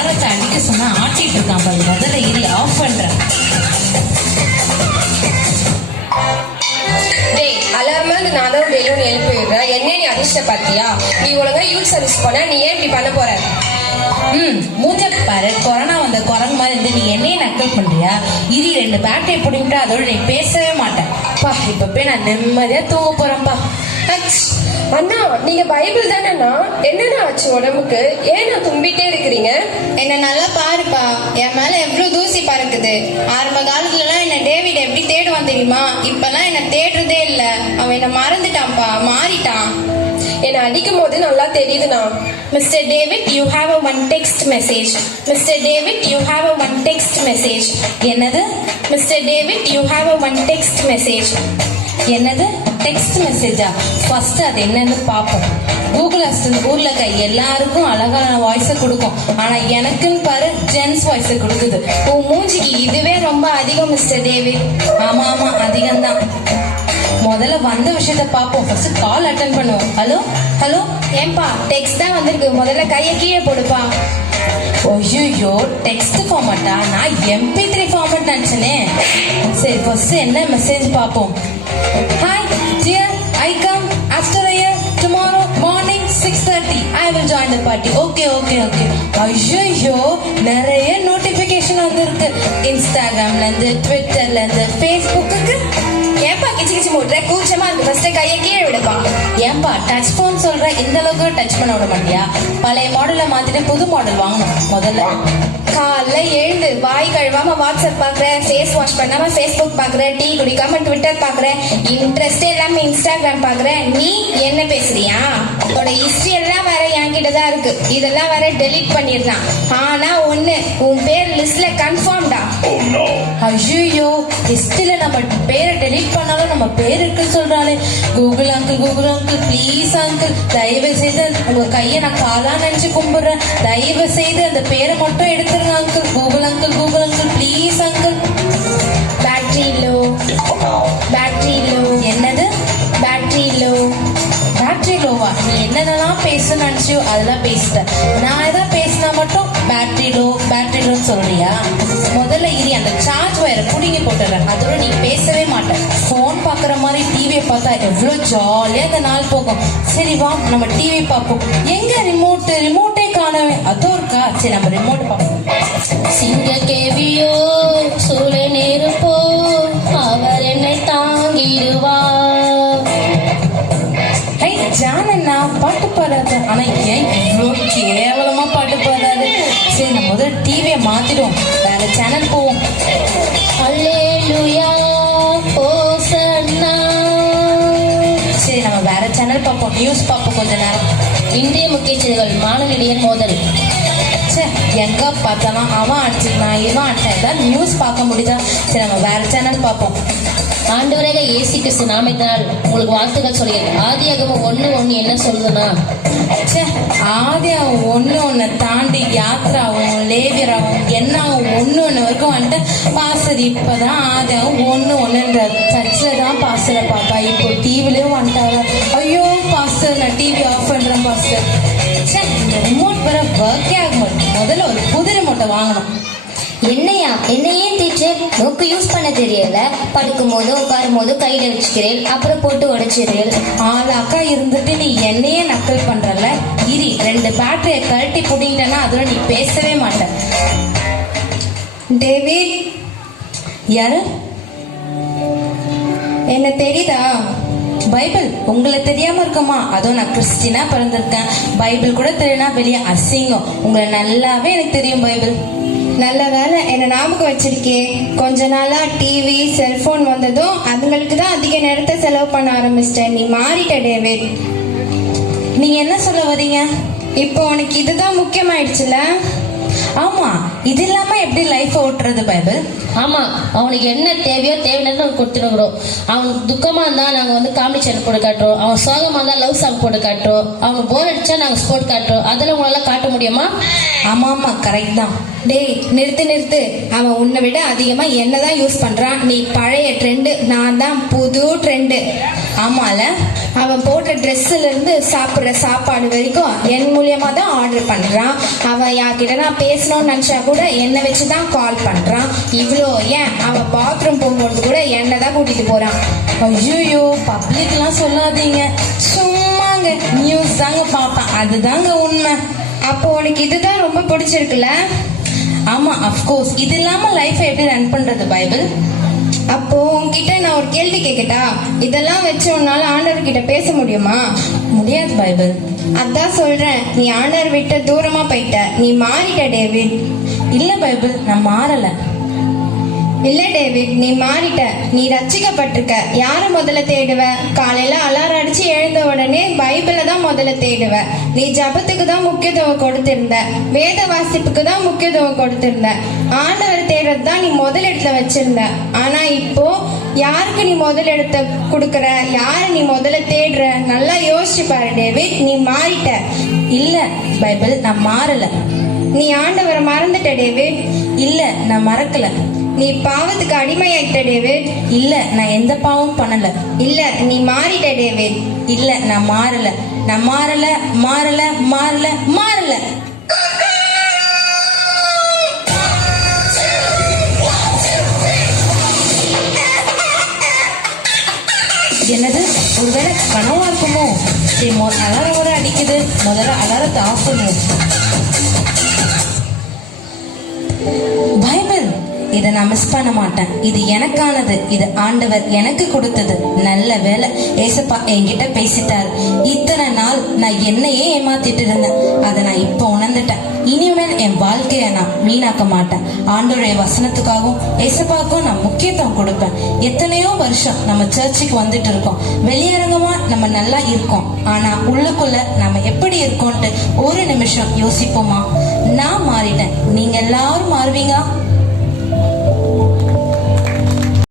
அலாரத்தை அடிக்க சொன்னா ஆட்டிட்டு இருக்கான் பாரு. முதல்ல இரு, ஆஃப் பண்றேன். டேய், அலாரமா நான் தான் பெலூன் எழுப்பி விடுறேன். என்ன நீ அதிர்ஷ்ட பாத்தியா? நீ ஒழுங்கா யூத் சர்வீஸ் போனா நீ ஏன் இப்படி பண்ண போற? மூஞ்ச பாரு, கொரோனா வந்த குரங்கு மாதிரி இருந்து நீ என்னையே நக்கல் பண்றியா? இரு, 2 பேட்டரி பிடிங்கிட்டு அதோட நீ பேசவே மாட்டேன். பா, இப்ப போய் நான் நிம்மதியா தூங்க போறேன்பா. அண்ணா, நீங்க பைபிள் தானேண்ணா? என்னென்ன ஆச்சு உடம்புக்கு? ஏன் நான் தும்பிட்டே இருக்கிறீங்க? என்ன நல்லா பாருப்பா, என் மேல எவ்வளவு தூசி பறக்குது. ஆரம்ப காலத்துல எல்லாம் என்ன டேவிட் எப்படி தேடுவான் தெரியுமா? இப்பெல்லாம் என்ன தேடுறதே இல்ல. அவன் என்ன மறந்துட்டான்ப்பா, மாறிட்டான். என்ன அடிக்கும் போது நல்லா தெரியுதுண்ணா. Mr. David, you have a one text message. Mr. David, you have a one text message. என்னது? Mr. David, you have a one text message. என்னது? டெக்ஸ்ட் மெசேஜா? ஃபர்ஸ்ட் அது என்னன்னு பாப்போம். கூகுள் அசிஸ்டன்ட் ஊர்ல இருக்க எல்லாருக்கும் அழகான வாய்ஸை கொடுக்கும். ஆனா எனக்குன்னு பாரு, ஜென்ஸ் வாய்ஸை கொடுக்குது. உன் மூஞ்சிக்கு இதுவே ரொம்ப அதிகம் மிஸ்டர் டேவிட். ஆமா ஆமா, அதிகம்தான். முதல்ல வந்த விஷயத்த பாப்போம். ஃபர்ஸ்ட் கால் அட்டன் பண்ணுவோம். Hello hello. ஏன்பா, டெக்ஸ்ட் தான் வந்திருக்கு. முதல்ல கையை கீழே போடுப்பா. ஐயோ, டெக்ஸ்ட் ஃபார்மட்டா? நான் MP3 ஃபார்மட் நினைச்சனே. சரி, ஃபர்ஸ்ட் என்ன மெசேஜ் பாப்போம். Hi dear, I come after a year. Tomorrow morning 6:30 I will join the party. Okay. ஐயோ, நிறைய நோட்டிபிகேஷன் வந்திருக்கு. இன்ஸ்டாகிராம்ல இருந்து, ட்விட்டர்ல இருந்து, ஃபேஸ்புக்கு. ஏன்பா கிச்சு கிச்சு மூடுற? கூச்சமா இருக்கு. ஃபர்ஸ்ட் கையை கீழே விடுப்பா. ஏன்பா டச் போன் சொல்ற? இந்த அளவுக்கு டச் பண்ண விட மாட்டியா? பழைய மாடலை மாத்திட்டு புது மாடல் வாங்கணும் முதல்ல. காலைல எழுந்து வாய் கழுவாம வாட்ஸ்அப் பாக்குறேன், ஃபேஸ் வாஷ் பண்ணாம ஃபேஸ்புக் பாக்குறேன், டீ குடிக்காம ட்விட்டர் பாக்குறேன், இன்ட்ரெஸ்டே இல்லாம இன்ஸ்டாகிராம் பாக்குறேன். நீ என்ன பேசுறியா? உன்னோட ஹிஸ்டரி எல்லாம் வேற என்கிட்ட தான் இருக்கு. இதெல்லாம் வேற டெலீட் பண்ணிடலாம். ஆனா ஒண்ணு, உன் பேர் லிஸ்ட்ல கன்ஃபார்ம்டா. ஐயோ, ஹிஸ்டரியில நம்ம பேரை டெலீட் பண்ணாலும் நம்ம பேர் இருக்குன்னு சொல்றாளே. கூகுள் அங்கிள் ப்ளீஸ் அங்கிள், தயவு செய்து உங்க கையை நான் காலா நினைச்சு கும்பிடுறேன். தயவு செய்து அந்த பேரை மட்டும் எடுத்துருங்க uncle. Google uncle please uncle. Battery low. என்னது? பேட்டரி லோவா? நீ என்னென்னலாம் பேசணும்னு நினைச்சியோ அதெல்லாம் பேசுற. நான் ஏதாவது பேசினா மட்டும் பேட்டரி லோன்னு சொல்றியா? முதல்ல இரு, அந்த சார்ஜ் வயரை புடிங்கி போட்டுறேன். அதோட நீ பேசவே மாட்டேன். போன் பாக்குற மாதிரி டிவியை பார்த்தா எவ்வளவு ஜாலியா அந்த நாள் போகும். சரி வா, நம்ம டிவி பார்ப்போம். எங்க ரிமோட்டே காணவே. அதோ இருக்கா? சரி, நம்ம ரிமோட் பார்ப்போம். சிங்க கேவியோ சூளை நெருப்போ அவர் என்னை தாங்கிடுவார். ஹை ஜானண்ணா, பாட்டு பாடாது. ஆனா ஏன் இவ்வளோ கேவலமா பாட்டு பாடாது? சரி, நம்ம முதல்ல டிவியை மாத்திடுவோம், வேற சேனல் போவோம். அல்லேலூயா ஹோசன்னா. சரி, நம்ம வேற சேனல் பார்ப்போம். நியூஸ் பார்ப்போம் கொஞ்ச நேரம். இந்திய முக்கிய செய்திகள். மாநில மோதல். எங்க பார்த்தாலும் அவன் அடிச்சுக்கலாம், இவன் அடிச்சா, ஏதாவது நியூஸ் பார்க்க முடியுதா? சரி, நம்ம வேற சேனல் பார்ப்போம். ஆண்டவராக இயேசு கிறிஸ்து நாமத்தினால் உங்களுக்கு வாழ்த்துக்கள் சொல்கிறேன். ஆதியாகமம் 1:1 என்ன சொல்லுதுன்னா, ஆதியாவும் 1:1 தாண்டி யாத்ராவும் லேவியராவும் என்னாவும் 1:1 வரைக்கும் வந்துட்டு பாஸ்டர் இப்பதான் ஆதியாவும் 1:1 சர்ச்சில் தான் பாஸ்டரை பாப்பா. இப்போ டிவிலயும் வந்துட்டாங்க. ஐயோ பாஸ்டர், நான் டிவி ஆஃப் பண்றேன் பாஸ்டர். இந்த ரிமோட் வர ஒர்க்கே ஆக மாட்டேன். முதல்ல ஒரு புது ரிமோட்டை வாங்கணும். என்னையா என்னையே டீச்சர் நோக்கு யூஸ் பண்ண தெரியல. படுக்கும் போது உட்காரும் போது கையில வச்சுக்கிறேன், அப்புறம் போட்டு உடைச்சிடுறேன். ஆளாக்கா இருந்துட்டு நீ என்னையே நக்கல் பண்றல. இரி, 2 பேட்டரியை கழட்டி புடிங்கிட்டேன்னா அதோட நீ பேசவே மாட்ட. டேவிட். யாரு? என்ன தெரியுதா? பைபிள் உங்களை தெரியாம இருக்குமா? அதுவும் நான் கிறிஸ்டினா பிறந்திருக்கேன். பைபிள் கூட தெரியும்னா வெளியே அசிங்கம். உங்களை நல்லாவே எனக்கு தெரியும் பைபிள். நல்ல வேலை என்ன ஞாபகம் வச்சிருக்கே. கொஞ்ச நாளா டிவி செல்போன் வந்ததும் அதுங்களுக்கு தான் அதிக நேரத்தை செலவு பண்ண ஆரம்பிச்சிட்டேன். நீ மாறிட்ட டேவிட். நீங்க என்ன சொல்ல வரீங்க? இப்போ உனக்கு இதுதான் முக்கியமாயிடுச்சுல. ஆமா, இது இல்லாம எப்படி லைஃப் ஓட்டுறது பைபிள்? ஆமா, அவனுக்கு என்ன தேவையோ தேவையான கொடுத்துருக்குறோம். அவனுக்கு துக்கமா இருந்தா நாங்க காமெடி சேனல் போட்டு காட்டுறோம். அவன் சோகமா இருந்தா லவ் சாங் போட்டு காட்டுறோம். அவனுக்கு போர் அடிச்சா நாங்க ஸ்போர்ட் காட்டுறோம். அதெல்லாம் உங்களால காட்ட முடியுமா? ஆமா, கரெக்ட் தான். டேய், நிறுத்து. அவன் உன்னை விட அதிகமா என்னதான் யூஸ் பண்றான். நீ பழைய ட்ரெண்டு, நான் தான் புது ட்ரெண்டு. ஆமால. அவன் போடுற ட்ரெஸ்ஸுல இருந்து சாப்பிடுற சாப்பாடு வரைக்கும் என் மூலியமா தான் ஆர்டர் பண்றான். அவன் யார்கிட்ட நான் பேசணும்னு நினைச்சா கூட என்னை வச்சுதான் கால் பண்றான். இவ்வளோ ஏன் அவன் பாத்ரூம் போகும்போது கூட என்னை தான் கூட்டிட்டு போறான். ஐயோ பப்ளிக்லாம் சொல்லாதீங்க, சும்மாங்க நியூஸ் தாங்க பார்ப்பேன், அதுதாங்க உண்மை. அப்போ உனக்கு இதுதான் ரொம்ப பிடிச்சிருக்குல்ல? ஆமா அஃப்கோர்ஸ், இது இல்லாம லைஃபை எப்படி ரன் பண்றது பைபிள்? அப்போ உன்கிட்ட நான் ஒரு கேள்வி கேட்கட்டா? இதெல்லாம் வச்சு உன்னால ஆண்டவர்கிட்ட பேச முடியுமா? முடியாது பைபிள். அதான் சொல்றேன், நீ ஆண்டவர் விட்டு தூரமா போயிட்ட. நீ மாறிட்ட டேவிட். இல்ல பைபிள், நான் மாறல. இல்ல டேவிட், நீ மாறிட்ட. நீ ரட்சிக்கப்பட்டிருக்க. யார முதல்ல தேடுவ? காலையில அலாரம் அடிச்சு எழுந்த உடனே பைபிளை தான் முதல்ல தேடுவ. நீ ஜபத்துக்கு தான் முக்கியத்துவம் கொடுத்திருந்த, வேத வாசிப்புக்கு தான் முக்கியத்துவம் கொடுத்திருந்த, ஆண்டவர் தேடுறது தான் நீ முதல் இடத்துல வச்சிருந்த. ஆனா இப்போ யாருக்கு நீ முதல் இடத்த கொடுக்கற? யார நீ முதல்ல தேடுற? நல்லா யோசிச்சு பாரு டேவிட், நீ மாறிட்ட. இல்ல பைபிள், நான் மாறல. நீ ஆண்டவரை மறந்துட்ட டேவிட். இல்ல நான் மறக்கல. நீ பாவத்துக்கு அடிமையாயிட்ட டேவிட். இல்ல நான் எந்த பாவமும் பண்ணல. இல்ல நீ மாறிட்ட டேவிட். இல்ல நான் மாறல, நான் மாறல மாறல மாறல மாறல. என்னது, ஒருவேளை கனவா இருக்குமோ? சரி, அலாரம் கூட அடிக்குது, முதல்ல அலாரத்தை ஆஃப் பண்ணுவோம். பைபிள், இதை நான் மிஸ் பண்ண மாட்டேன். இது எனக்கானது, இது ஆண்டவர் எனக்கு கொடுத்தது. நல்ல வேலை ஏசப்பா என்கிட்ட பேசிட்டாரு. இத்தனை நாள் நான் என்னையே ஏமாத்திட்டு இருந்தேன், அதை நான் இப்ப உணர்ந்துட்டேன். இனிமேல் என் வாழ்க்கைய நான் வீணாக்க மாட்டேன். ஆண்டவருடைய வசனத்துக்காகவும் ஏசப்பாவுக்கும் நான் முக்கியத்துவம் கொடுப்பேன். எத்தனையோ வருஷம் நம்ம சர்ச்சுக்கு வந்துட்டு இருக்கோம், வெளியரங்கமா நம்ம நல்லா இருக்கோம், ஆனா உள்ளுக்குள்ள நம்ம எப்படி இருக்கோம்ட்டு ஒரு நிமிஷம் யோசிப்போமா? நான்